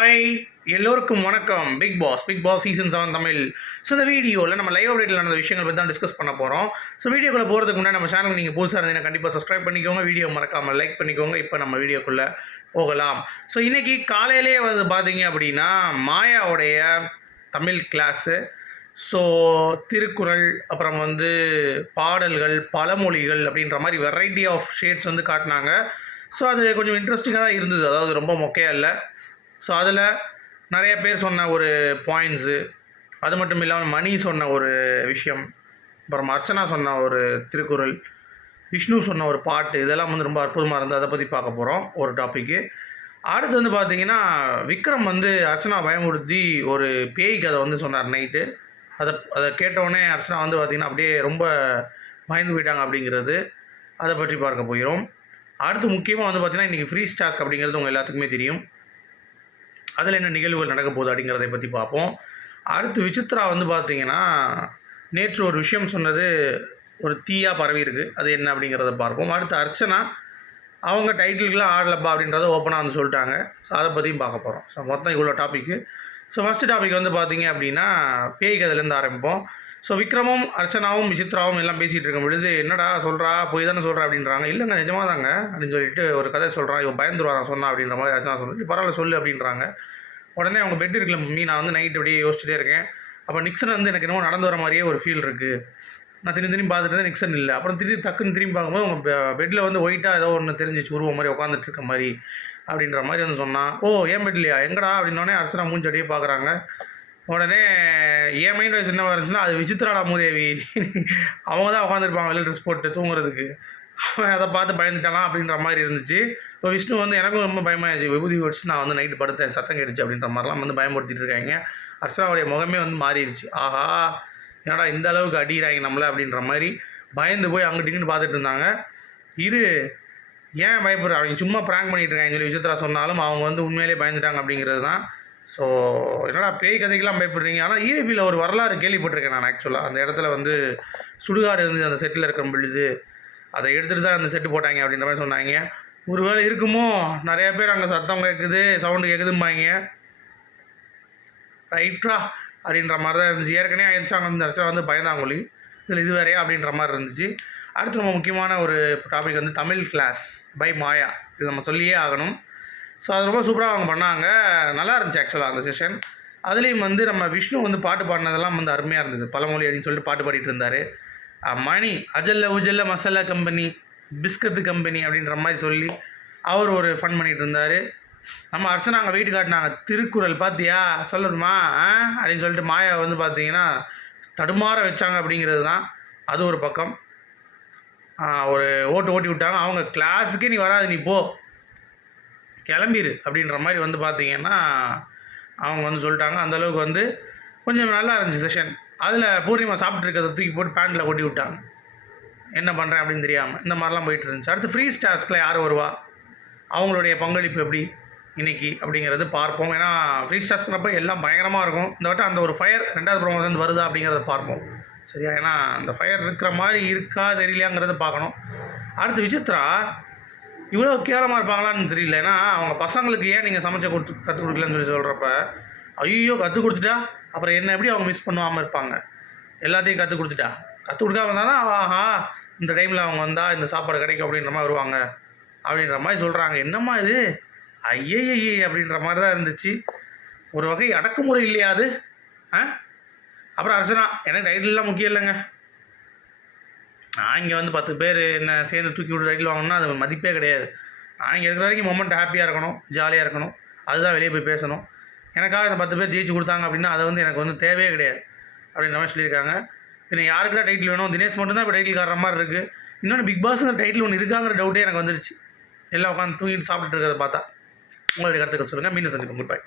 Hi எல்லோருக்கும் வணக்கம். Bigg Boss Bigg Boss season seven Tamil. So இந்த வீடியோவில் நம்ம லைவ் அப்டேட்டில் நடந்த விஷயங்கள் பற்றி தான் டிஸ்கஸ் பண்ண போகிறோம் ஸோ வீடியோக்குள்ளே போகிறதுக்கு முன்னாடி நம்ம சேனல் நீங்கள் புதுசாக இருந்தீங்கன்னா கண்டிப்பாக சப்ஸ்கிரைப் பண்ணிக்கோங்க. வீடியோ மறக்காமல் லைக் பண்ணிக்கோங்க. இப்போ நம்ம வீடியோக்குள்ளே போகலாம். ஸோ இன்றைக்கி காலையிலே வந்து பார்த்தீங்க அப்படின்னா மாயாவுடைய தமிழ் கிளாஸு ஸோ திருக்குறள் அப்புறம் வந்து பாடல்கள் பழமொழிகள் அப்படின்ற மாதிரி வெரைட்டி ஆஃப் ஷேட்ஸ் வந்து காட்டினாங்க. ஸோ அது கொஞ்சம் இன்ட்ரெஸ்டிங்காக தான் இருந்தது. அதாவது ரொம்ப மொக்கையாக இல்லை. ஸோ அதில் நிறைய பேர் சொன்ன ஒரு பாயிண்ட்ஸு அது மட்டும் இல்லாமல் மணி சொன்ன ஒரு விஷயம் அப்புறம் அர்ச்சனா சொன்ன ஒரு திருக்குறள் விஷ்ணு சொன்ன ஒரு பாட்டு இதெல்லாம் வந்து ரொம்ப அற்புதமாக இருந்தது அதை பற்றி பார்க்க போகிறோம் ஒரு டாப்பிக்கு அடுத்து வந்து பார்த்தீங்கன்னா விக்ரம் வந்து அர்ச்சனா பயமுறுத்தி ஒரு பேய் கதை வந்து சொன்னார் நைட்டு அதை அதை கேட்டவுடனே அர்ச்சனா வந்து பார்த்திங்கன்னா அப்படியே ரொம்ப பயந்து போயிட்டாங்க அப்படிங்கிறது அதை பற்றி பார்க்க போகிறோம். அடுத்து முக்கியமாக வந்து பார்த்திங்கன்னா இன்றைக்கி ஃப்ரீ ஸ்டாஸ்க் அப்படிங்கிறது உங்கள் எல்லாத்துக்குமே தெரியும். அதில் என்ன நிகழ்வுகள் நடக்க போகுது அப்படிங்கிறத பற்றி பார்ப்போம். அடுத்து விசித்ரா வந்து பார்த்தீங்கன்னா நேற்று ஒரு விஷயம் சொன்னது ஒரு தீயாக பரவி இருக்குது அது என்ன அப்படிங்கிறத பார்ப்போம். அடுத்து அர்ச்சனா அவங்க டைட்டிலுக்குலாம் ஆடலப்பா அப்படின்றத ஓப்பனாக வந்து சொல்லிட்டாங்க. ஸோ அதை பற்றியும் பார்க்க போகிறோம் ஸோ மொத்தம் இவ்வளோ டாப்பிக்கு ஸோ ஃபஸ்ட்டு டாபிக் வந்து பார்த்தீங்க அப்படின்னா பேய் கதையிலேருந்து ஆரம்பிப்போம். ஸோ விக்ரமும் அர்ச்சனாவும் விசித்ராவும் எல்லாம் பேசிகிட்டு இருக்கும் பொழுது என்னடா சொல்கிறா போய் தானே சொல்கிறா அப்படின்றாங்க. இல்லைங்க நிஜமாக தாங்க அப்படின்னு சொல்லிட்டு ஒரு கதை சொல்கிறான் இவன் பயந்துருவாரான் சொன்னா அப்படின்ற மாதிரி அர்ச்சனா சொல்லுது பரவாயில்ல சொல்லு அப்படின்றாங்க. உடனே அவங்க பெட் இருக்குல்ல மம்மி நான் வந்து நைட் அப்படியே யோசிச்சுட்டே இருக்கேன். அப்போ நிக்சன் வந்து எனக்கு என்னமோ நடந்து வர மாதிரியே ஒரு ஃபீல் இருக்குது நான் திரும்பி திரும்பி பார்த்துட்டு இருந்தேன் நிக்சன் இல்லை. அப்புறம் திரும்பி டக்குன்னு திரும்பி பார்க்கும்போது உங்கள் பெட்டில் வந்து ஒயிட்டாக ஏதோ ஒன்று தெரிஞ்சிச்சு உருவம் மாதிரி உட்காந்துட்டு இருக்க மாதிரி அப்படின்ற மாதிரி வந்து சொன்னான். ஓ ஏன் பெட்லையா எங்கடா? அப்படின்னோடனே அர்ச்சனா மூஞ்சி அப்படியே பார்க்குறாங்க. உடனே என் மைண்ட் வாய்ஸ் என்ன இருந்துச்சுன்னா அது விசித்ராடா மூதேவி. அவங்க தான் உட்காந்துருப்பாங்க வெளியில் ட்ரெஸ் போட்டு தூங்குறதுக்கு. அவன் அதை பார்த்து பயந்துட்டானா? அப்படின்ற மாதிரி இருந்துச்சு. இப்போ விஷ்ணு வந்து எனக்கும் ரொம்ப பயமாயிருச்சு. விபூதி வச்சு நான் வந்து நைட்டு படுத்தேன் சத்தம் கேட்டுச்சு அப்படின்ற மாதிரிலாம் வந்து பயமுறுத்திட்டு இருக்காங்க. அர்ச்சனாவுடைய முகமே வந்து மாறிடுச்சு. ஆஹா என்னடா இந்த அளவுக்கு அடிக்கிறாங்க நம்மளை அப்படின்ற மாதிரி பயந்து போய் அவங்க இங்கிட்டு பார்த்துட்டு இருந்தாங்க. இரு ஏன் பயப்படுற? அவங்க சும்மா ப்ராங்க் பண்ணிட்டு இருக்காங்க சொல்லி விசித்ரா சொன்னாலும் அவங்க வந்து உண்மையிலே பயந்துட்டாங்க அப்படிங்கிறது தான். ஸோ என்னடா பேய் கதைக்கெல்லாம் பயப்படுறீங்க? ஆனால் ஈஏபியில் ஒரு வரலாறு கேள்விப்பட்டிருக்கேன் நான் ஆக்சுவலாக அந்த இடத்துல வந்து சுடுகாடு இருந்து அந்த செட்டில் இருக்கும் பொழுது அதை எடுத்துகிட்டு தான் அந்த செட்டு போட்டாங்க அப்படின்ற மாதிரி சொன்னாங்க. ஒருவேளை இருக்குமோ? நிறைய பேர் அங்கே சத்தம் கேட்குது சவுண்டு கேட்குதும்பாங்க ரைட்ரா அப்படின்ற மாதிரி தான் இருந்துச்சு. ஏற்கனவே ஆயிடுச்சாங்க அந்த இடத்துல வந்து பயந்தாங்கொழி. இதில் இது வேறையா? அப்படின்ற மாதிரி இருந்துச்சு. அடுத்து ரொம்ப முக்கியமான ஒரு டாபிக் வந்து தமிழ் கிளாஸ் பை மாயா. இது நம்ம சொல்லியே ஆகணும். ஸோ அது ரொம்ப சூப்பராக அவங்க பண்ணாங்க. நல்லா இருந்துச்சு ஆக்சுவலாக அந்த செஷன் அதுலேயும் வந்து நம்ம விஷ்ணு வந்து பாட்டு பாடினதெல்லாம் வந்து அருமையாக இருந்தது. பழமொழி அப்படின்னு சொல்லிட்டு பாட்டு பாடிட்டு இருந்தார். மணி அஜல்ல உஜல்ல மசாலா கம்பெனி. பிஸ்கத்து கம்பெனி அப்படின்ற மாதிரி சொல்லி அவர் ஒரு ஃபன் பண்ணிட்டு இருந்தார். நம்ம அர்ச்சனா அங்கே வெயிட் காட்டினாங்க. திருக்குறள் பார்த்தியா சொல்லணுமா? ஆ? அப்படின்னு சொல்லிட்டு மாயா வந்து பார்த்தீங்கன்னா தடுமாற வச்சாங்க அப்படிங்கிறது தான். அது ஒரு பக்கம். ஒரு ஓட்டு ஓட்டி விட்டாங்க. அவங்க கிளாஸுக்கே நீ வராது நீ போ. கிளம்பிடு அப்படின்ற மாதிரி வந்து பார்த்தீங்கன்னா அவங்க வந்து சொல்லிட்டாங்க. அந்தளவுக்கு வந்து கொஞ்சம் நல்லா இருந்துச்சு செஷன் அதில் பூர்ணிமா சாப்பிட்ருக்கிறத தூக்கி போட்டு பேண்ட்டில் கொட்டி விட்டாங்க. என்ன பண்ணுறேன் அப்படின்னு தெரியாமல் இந்த மாதிரிலாம் போயிட்டு இருந்துச்சு. அடுத்து ஃப்ரீ டாஸ்கில் யார் வருவா? அவங்களுடைய பங்களிப்பு எப்படி? இன்னைக்கு அப்படிங்கிறது பார்ப்போம். ஏன்னா ஃப்ரீ டாஸ்க்றப்ப எல்லாம் பயங்கரமாக இருக்கும். இந்த வட்டம் அந்த ஒரு ஃபயர் ரெண்டாவது ப்ரோமோஷன் வருதா அப்படிங்கிறத பார்ப்போம். சரியா? ஏன்னா அந்த ஃபயர் இருக்கிற மாதிரி இருக்கா தெரியலையாங்கிறத பார்க்கணும். அடுத்து விசித்ரா இவ்வளோ கேவலமாக இருப்பாங்களான்னு தெரியல. ஏன்னா அவங்க பசங்களுக்கு ஏன் நீங்கள் சமைச்ச கொடுத்து கற்றுக் கொடுக்கலன்னு சொல்லி சொல்கிறப்ப ஐயோ கற்றுக் கொடுத்துட்டா? அப்புறம் என்ன எப்படி அவங்க மிஸ் பண்ணுவாமல் இருப்பாங்க? எல்லாத்தையும் கற்றுக் கொடுத்துட்டா? கற்றுக் கொடுக்காம இருந்தாலும் ஆஹா இந்த டைமில் அவங்க வந்தால் இந்த சாப்பாடு கிடைக்கும் அப்படின்ற மாதிரி வருவாங்க. அப்படின்ற மாதிரி சொல்கிறாங்க என்னம்மா இது? ஐயையே அப்படின்ற மாதிரி தான் இருந்துச்சு. ஒரு வகை அடக்குமுறை இல்லையா அது? ஆ? அப்புறம் அர்ச்சனா எனக்கு ரயில்லாம் முக்கியம் இல்லைங்க. நான் இங்கே வந்து பத்து பேர் என்ன சேர்ந்து தூக்கி விட்டு ரயில் வாங்கணும்னா அது மதிப்பே கிடையாது. நான் இங்கே இருக்கிற வரைக்கும் மொமெண்ட் ஹாப்பியாக இருக்கணும் ஜாலியாக இருக்கணும். அதுதான் வெளியே போய் பேசணும். எனக்காக இந்த பத்து பேர் ஜெயிச்சு கொடுத்தாங்க அப்படின்னா அதை வந்து எனக்கு வந்து தேவையே கிடையாது. அப்படின்ற மாதிரி சொல்லியிருக்காங்க. பின்ன யாருக்குலாம் டைட்டில் வேணும்? தினேஷ் மட்டும்தான் இப்போ டைட்டில் காரண மாதிரி இருக்குது இன்னொன்று பிக் பாஸுங்கிற டைட்டில் ஒன்று இருக்காங்கிற டவுட்டே எனக்கு வந்துருச்சு. எல்லாம் உட்காந்து தூங்கிட்டு சாப்பிட்டுட்டு இருக்கிறத பார்த்தா. உங்களுடைய கருத்துக்கள் சொல்லுங்கள் மீண்டும் சந்திப்போம். Good bye